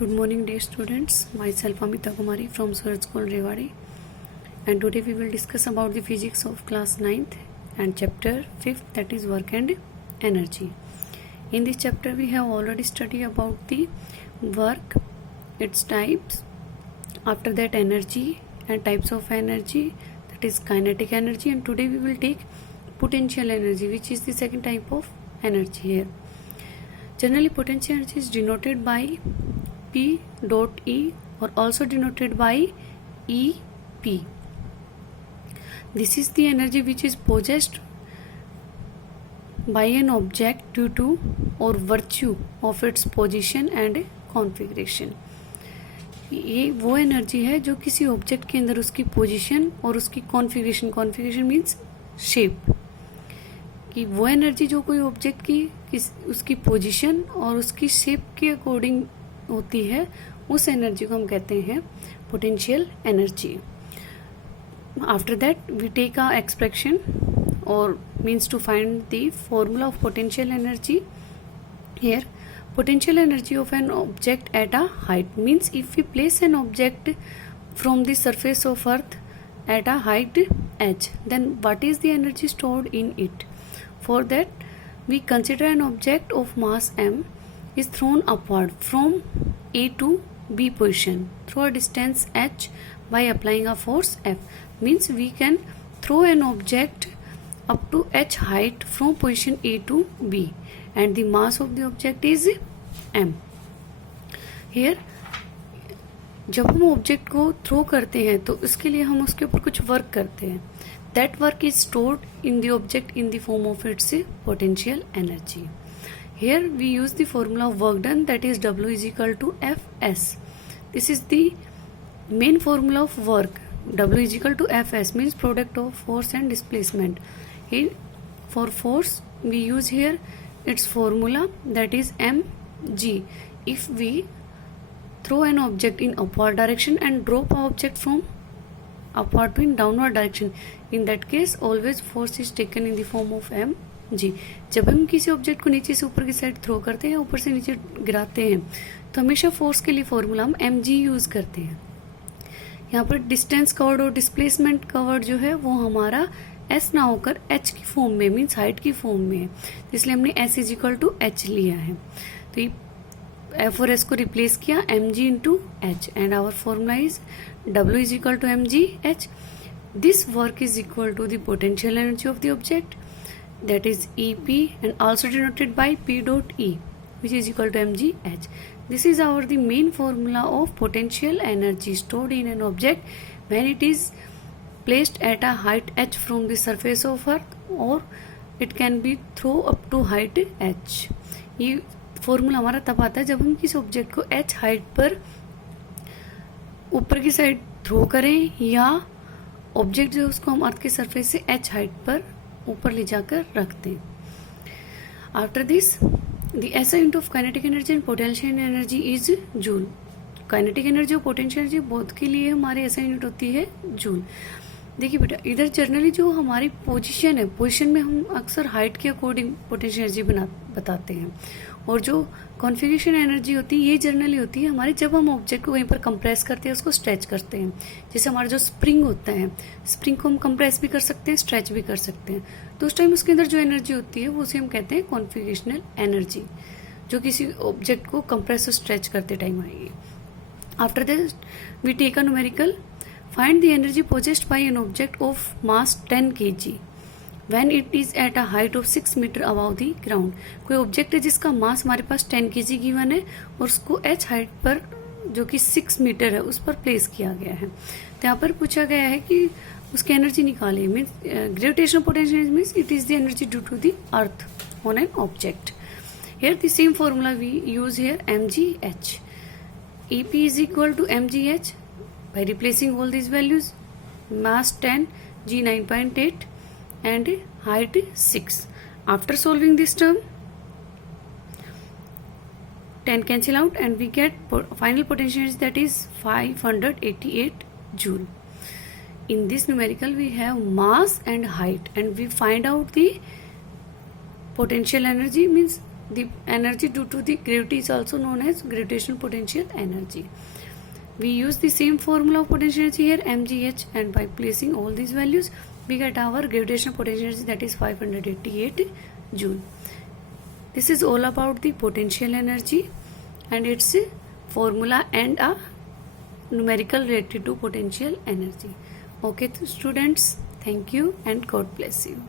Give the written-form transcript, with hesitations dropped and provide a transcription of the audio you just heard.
Good morning, dear students. Myself Amita Kumari from Suraj School Rewari, and today we will discuss about the physics of class 9th and chapter 5th, that is work and energy. In this chapter we have already studied about the work, its types, after that energy and types of energy, that is kinetic energy, and today we will take potential energy, which is the second type of energy here. Generally potential energy is denoted by P dot E or also denoted by EP. This is the energy which is possessed by an object due to or virtue of its position and configuration. ये वो energy है जो किसी object के अंदर उसकी position और उसकी कॉन्फ़िगरेशन मीन्स शेप, कि वो एनर्जी जो कोई ऑब्जेक्ट की उसकी पोजीशन और उसकी शेप के अकॉर्डिंग होती है, उस एनर्जी को हम कहते हैं potential energy. After that we take a expression और means to find the formula of potential energy. Here potential energy of an object at a height means if we place an object from the surface of earth at a height h, then what is the energy stored in it? For that we consider an object of mass m is thrown upward from A to B position through a distance h by applying a force F. Means we can throw an object up to h height from position A to B and the mass of the object is m. Here जब हम object को throw करते हैं तो इसके लिए हम उसके ऊपर कुछ वर्क करते हैं. That work is stored in the object in the form of its potential energy. Here we use the formula of work done, that is W is equal to Fs. This is the main formula of work. W is equal to Fs means product of force and displacement. Here for force we use here its formula, that is mg. If we throw an object in upward direction and drop an object from upward to in downward direction, in that case always force is taken in the form of mg. जब हम किसी object को नीचे से ऊपर की side throw करते हैं या ऊपर से नीचे गिराते हैं तो हमेशा फोर्स के लिए फॉर्मूला हम mg यूज करते हैं. यहाँ पर डिस्टेंस कवर्ड और डिस्प्लेसमेंट कवर्ड जो है वो हमारा s ना होकर h की फॉर्म में मीन्स हाइट की फॉर्म में है, इसलिए हमने s is equal to h लिया है. तो ये f और s को रिप्लेस किया mg into h and our formula is w is equal to mg h. This work is equal to the potential energy of the object, that is EP and also denoted by P dot E, which is equal to mg h. This is our the main formula of potential energy stored in an object when it is placed at a height h from the surface of earth, or it can be throw up to height h. ये formula हमारा तब आता है जब हम किसी object को h height पर ऊपर की साइड थ्रो करें या ऑब्जेक्ट जो उसको हम अर्थ के सरफेस से h हाइट पर ऊपर ले जाकर रखते हैं. After this the SI unit of kinetic energy and potential energy is joule. Kinetic energy और पोटेंशियल एनर्जी बोथ के लिए हमारे SI यूनिट होती है जूल. देखिए बेटा, इधर जनरली जो हमारी पोजीशन है, पोजीशन में हम अक्सर हाइट के अकॉर्डिंग पोटेंशियल एनर्जी बताते हैं, और जो कॉन्फ़िगरेशन एनर्जी होती है ये जनरली होती है हमारी जब हम ऑब्जेक्ट को वहीं पर कंप्रेस करते हैं, उसको स्ट्रेच करते हैं. जैसे हमारा जो स्प्रिंग होता है, स्प्रिंग को हम कंप्रेस भी कर सकते हैं, स्ट्रेच भी कर सकते हैं, तो उस टाइम उसके अंदर जो एनर्जी होती है वो उसे हम कहते हैं कॉन्फ़िगरेशनल एनर्जी, जो किसी ऑब्जेक्ट को कंप्रेस और स्ट्रेच करते टाइम आएगी. After this we take a numerical. Find the energy possessed by an object of mass 10 kg when it is at a height of 6 metre above the ground. कोई object है जिसका मास हमारे पास 10 kg given है और उसको h height पर जो कि 6 मीटर है उस पर प्लेस किया गया है. तो यहाँ पर पूछा गया है कि उसकी एनर्जी निकालिए. Means gravitational potential means it is the energy due to the earth on an object. Here the same formula we use here mg h. EP is equal to mg h by replacing all these values. Mass 10, g 9.8 and height 6. After solving this term, 10 cancel out and we get final potential energy, that is 588 joule. In this numerical we have mass and height and we find out the potential energy, means The energy due to the gravity is also known as gravitational potential energy. We use the same formula of potential energy here, mgh, and by placing all these values we get our gravitational potential energy, that is 588 joule. This is all about the potential energy and its formula and a numerical related to potential energy. Okay students, thank you and God bless you.